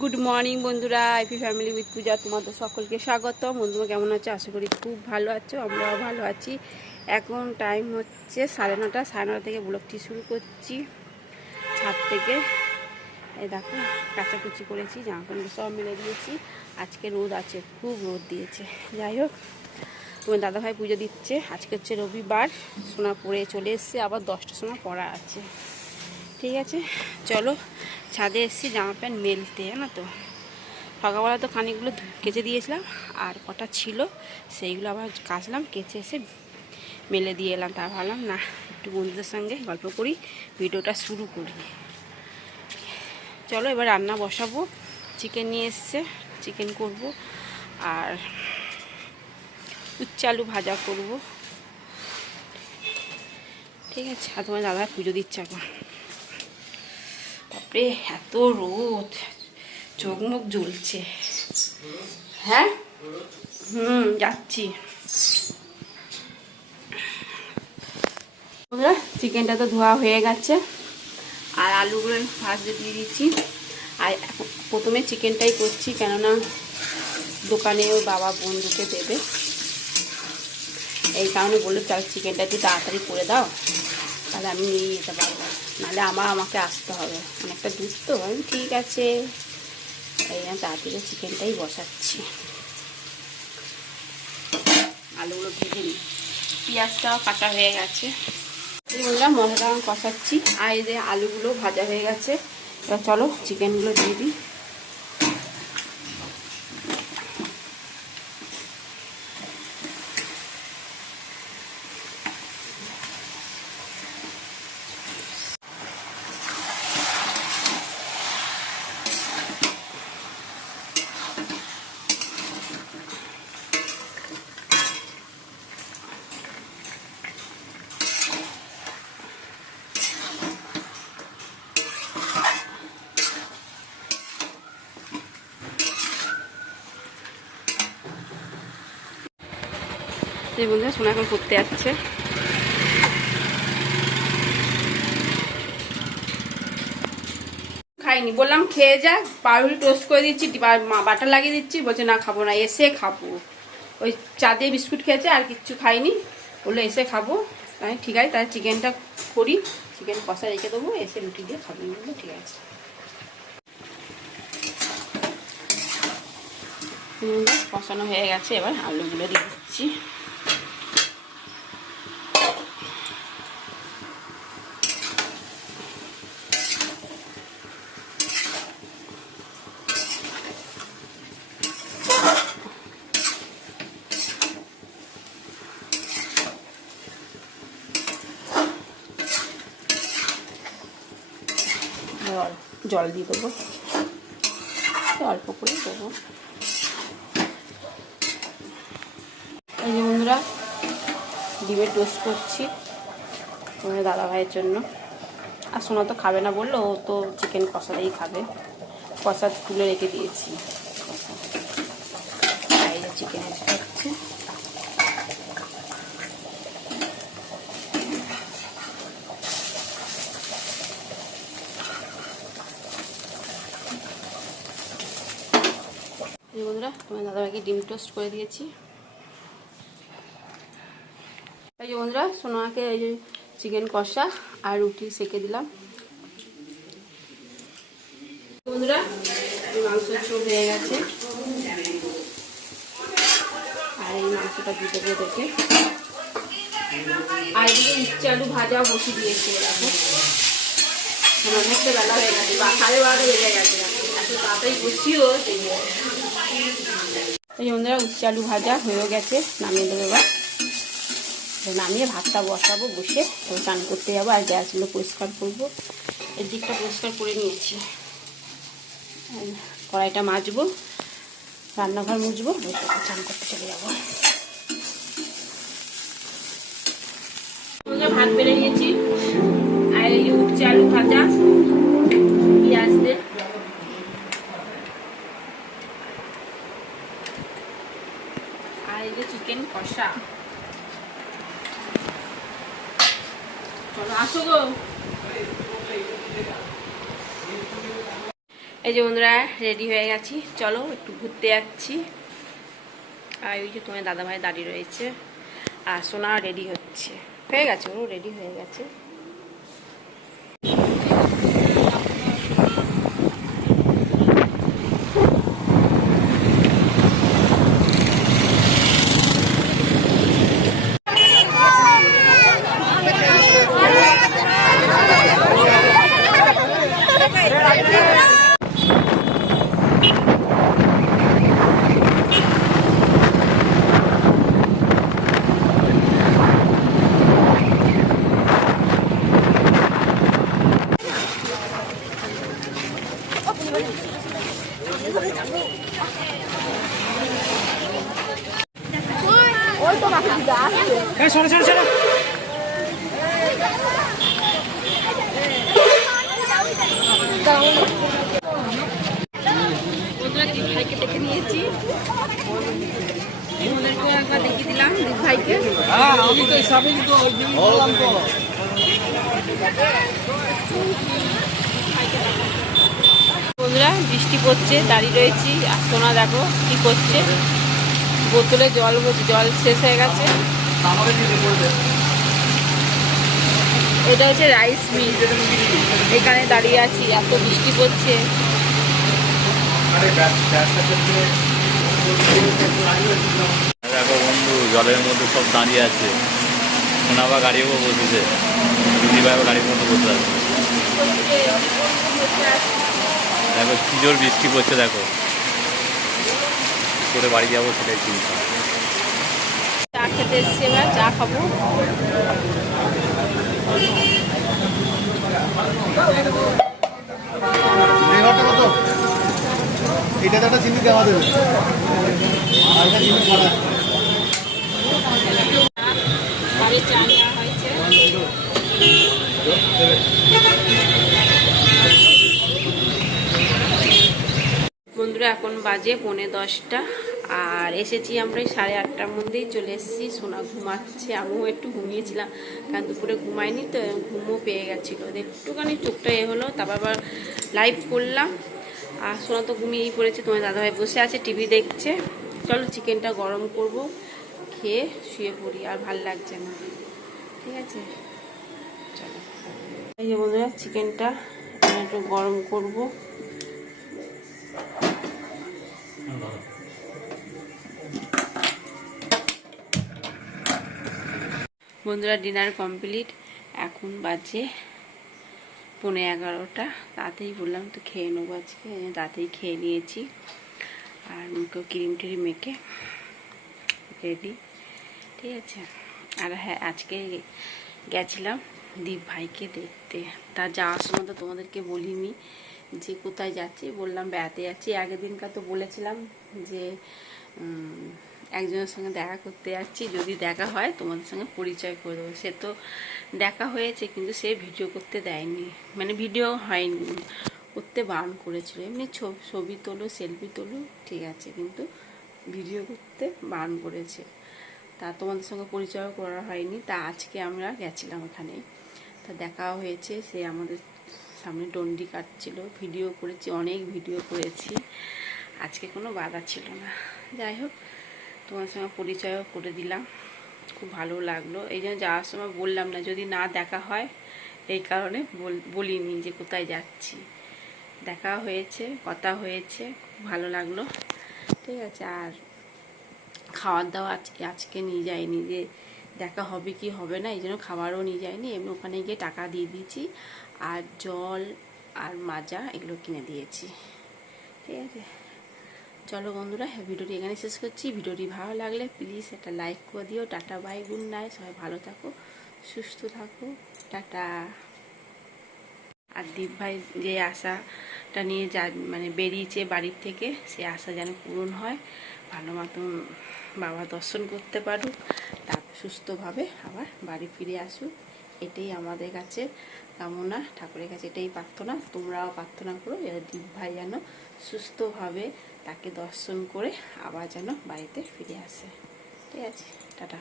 Good morning বন্ধুরা, IP family with পূজা তোমাদের সকলকে স্বাগত। বন্ধুরা কেমন আছো? আশা করি খুব ভালো আছো, আমরাও ভালো আছি। এখন টাইম হচ্ছে 9:30। 9:30 থেকে ব্লগটি শুরু করছি ছাদ থেকে। এই দেখো কাচাকুচি করেছি, জামাকাপড় সব মেলে দিয়েছি। আজকে রোদ আছে, খুব রোদ দিয়েছে। যাই হোক, তোমার দাদাভাই পুজো দিচ্ছে। আজকে হচ্ছে রবিবার। সোনা পরে চলে এসছে, আবার 10টার সময় পড়া আছে। ঠিক আছে, চলো। ছাদে এসেছি জামা প্যান্ট মেলতে, জানো তো। সকালবেলা তো খানিকগুলো কেচে দিয়েছিলাম, আর কটা ছিল সেইগুলো আবার কাচলাম, কেচে এসে মেলে দিয়ে এলাম। তা ভাবলাম না, একটু বন্ধুদের সঙ্গে গল্প করি, ভিডিওটা শুরু করি। চলো এবার রান্না বসাবো। চিকেন নিয়ে এসছে, চিকেন করব, আর উচ্ছে আলু ভাজা করব। ঠিক আছে, আর তোমার দাদা পুজো দিচ্ছে এখন। তারপরে এত রোদ, চোখ মুখ জ্বলছে। হ্যাঁ, যাচ্ছি। চিকেনটা তো ধোয়া হয়ে গেছে, আর আলুগুলো ভাজতে দিয়ে দিচ্ছি। আর প্রথমে চিকেনটাই করছি, কেননা দোকানে ওর বাবা বন্ধুকে দেবে, এই কারণে বললো চাল চিকেনটা একটু তাড়াতাড়ি করে দাও, তাহলে আমি নিয়ে যেতে পারবো, নাহলে আমাকে আসতে হবে, অনেকটা দূর তো। আমি ঠিক আছে, এই জন্য তাড়াতাড়ি চিকেনটাই বসাচ্ছি। আলুগুলো ভেজে নিই, পেঁয়াজটাও কাটা হয়ে গেছে। বন্ধুরা মশলাটা আমি কষাচ্ছি, আর এই যে আলুগুলো ভাজা হয়ে গেছে। এবার চলো চিকেনগুলো দিয়ে দিই। এই বন্ধুরা সোনা এখন করতে যাচ্ছে। খাইনি, বললাম খেয়ে যা, পাউরুটি টোস্ট করে দিচ্ছি, বাটার লাগিয়ে দিচ্ছি, বলছে না খাবো না, এসে খাবো। ওই চা দিয়ে বিস্কুট খেয়েছে, আর কিচ্ছু খাইনি, বললো এসে খাবো। তাই ঠিক আছে, তাহলে চিকেনটা করি, চিকেন কষা রেখে দেবো, এসে রুটি দিয়ে খাবো। বললো ঠিক আছে। কষানো হয়ে গেছে, এবার আলুগুলো দিয়ে দিচ্ছি। জল দিয়ে দেবো, অল্প করে দেবো। এই যে বন্ধুরা ডিমের টোস্ট করছি তোমার দাদা ভাইয়ের জন্য। আর সোনা তো খাবে না বললো, ও তো চিকেন কষাটাই খাবে। কষা তুলে রেখে দিয়েছি, কষা এই যে চিকেন হচ্ছে। এই বন্ধুরা তোমার দাদাভাইকে ডিম টোস্ট করে দিয়েছি। এই যে বন্ধুরা সোনাকে এই যে চিকেন কষা আর রুটি সেকে দিলাম। বন্ধুরা মাংসের ঝোল হয়ে গেছে, আর এই মাংসটা দিয়ে দেবো দেখে। আর এদিকে উচ্ছে আলু ভাজা বসিয়ে দিয়েছি। দেখো অনেকটা বেলা হয়ে গেছে, 12:30 বেজে গেছে, এত তাড়াতাড়ি বসিও। এই যে বন্ধুরা উচ্ছে আলু ভাজা হয়েও গেছে, নামিয়ে দেবো। এবার নামিয়ে ভাতটা বসাবো, বসে তো চান করতে যাবো, আর গ্যাসগুলো পরিষ্কার করবো। এর দিকটা পরিষ্কার করে নিয়েছি, কড়াইটা মাজবো, রান্নাঘর মুছবো, চান করতে চলে যাবো। ভাত বেড়ে নিয়েছি, আর এই যে উচ্ছে আলু ভাজা পেঁয়াজ দিয়ে, আর এই যে চিকেন কষা। চলো আসো গো। এই যে বন্ধুরা রেডি হয়ে গেছি, চলো একটু ঘুরতে যাচ্ছি। আর ওই যে তোমার দাদাভাই দাঁড়িয়ে রয়েছে, আর সোনা রেডি হচ্ছে, হয়ে গেছে, ও রেডি হয়ে গেছে। বন্ধুরা দিদি ভাইকে দেখে নিয়েছি, ওদেরকেও একবার দেখিয়ে দিলাম দিদি ভাইকে। বন্ধুরা বৃষ্টি পড়ছে, দাঁড়িয়ে রয়েছি, আর সোনা দেখো কি করছে, বোতলে জল জল শেষ হয়ে গেছে। এটা হচ্ছে রাইস মিল, এখানে দাঁড়িয়ে আছি, এত বৃষ্টি পড়ছে। দেখো বন্ধু জলের মধ্যে সব দাঁড়িয়ে আছে, সোনা বা গাড়িও বসেছে, দিদি ভাইও গাড়ির মধ্যে বসে আছে। দেখো কি জোর বৃষ্টি পড়ছে, দেখো করে বাড়ি যাবো সেটাই চিন্তা। চা খেতে এসছি, এবার চা খাবো। এটাতে একটা চিনি দেওয়া দেবে, আর একটা চিনি ছাড়া। বাড়ির চা নেওয়া হয়েছে। বন্ধুরা এখন বাজে 9:45, আর এসেছি আমরা 8:30টার মধ্যেই চলে এসেছি। সোনা ঘুমাচ্ছে, আমিও একটু ঘুমিয়েছিলাম, কারণ দুপুরে ঘুমাইনি তো, ঘুমও পেয়ে গেছিলো, একটুখানি চোখটা হলো, তারপর আবার লাইভ করলাম। আর সোনা তো ঘুমিয়েই পড়েছে, তোমার দাদাভাই বসে আছে টিভি দেখছে। চলো চিকেনটা গরম করব, খেয়ে শুয়ে পড়ি, আর ভাল লাগছে না, ঠিক আছে চলো। এই যে বন্ধুরা চিকেনটা একটু গরম করব। বন্ধুরা ডিনার কমপ্লিট, এখন বাজে 11:15। তাতেই বললাম তো খেয়ে নেবো আজকে, তাতেই খেয়ে নিয়েছি, আর মুখেও ক্রিম ট্রিম মেখে রেডি, ঠিক আছে। আর হ্যাঁ, আজকে গেছিলাম দীপ ভাইকে দেখতে, তা যাওয়ার সময় তো তোমাদেরকে বলিনি যে কোথায় যাচ্ছি, বললাম বেড়াতে যাচ্ছি। আগের দিনকার তো বলেছিলাম যে একজনের সঙ্গে দেখা করতে যাচ্ছি, যদি দেখা হয় তোমাদের সঙ্গে পরিচয় করে দেবো। সে তো দেখা হয়েছে, কিন্তু সে ভিডিও করতে দেয়নি, মানে ভিডিও হয়নি, করতে বারণ করেছিল। এমনি ছবি তোলো, সেলফি তোলো, ঠিক আছে, কিন্তু ভিডিও করতে বারণ করেছে। তা তোমাদের সঙ্গে পরিচয় করা হয়নি। তা আজকে আমরা গেছিলাম ওখানে, তা দেখাও হয়েছে। সে আমাদের সামনে ডন্ডি কাটছিল, ভিডিও করেছি, অনেক ভিডিও করেছি, আজকে কোনো বাধা ছিল না। যাই হোক, তোমার সঙ্গে পরিচয়ও করে দিলাম, খুব ভালো লাগলো। এই জন্য যাওয়ার সময় বললাম না, যদি না দেখা হয়, এই কারণে বলিনি যে কোথায় যাচ্ছি। দেখা হয়েছে, কথা হয়েছে, খুব ভালো লাগলো, ঠিক আছে। আর খাওয়ার দাওয়া আজকে নিয়ে যাইনি, যে দেখা হবে কি হবে না, এই জন্য খাবারও নিয়ে যায়নি, এমনি ওখানে গিয়ে টাকা দিয়ে দিয়েছি, আর জল আর মাজা এগুলো কিনে দিয়েছি, ঠিক আছে। চলো বন্ধুরা, ভিডিওটি এখানে শেষ করছি। ভিডিওটি ভালো লাগলে প্লিজ একটা লাইক করে দিও। টাটা, বাই, গুড নাইট, সবাই ভালো থাকো, সুস্থ থাকো, টাটা। আর দীপ ভাই যে আশাটা নিয়ে মানে বেরিয়েছে বাড়ির থেকে, সে আশা যেন পূরণ হয়, ভালো মতন বাবা দর্শন করতে পারুক, তারপর সুস্থভাবে আবার বাড়ি ফিরে আসুক, এটাই আমাদের কাছে কামনা, ঠাকুরের কাছে এটাই প্রার্থনা। তোমরাও প্রার্থনা করো দীপ ভাই যেন সুস্থভাবে তাকে দর্শন করে আবার যেন বাড়িতে ফিরে আসে, ঠিক আছে। টাটা।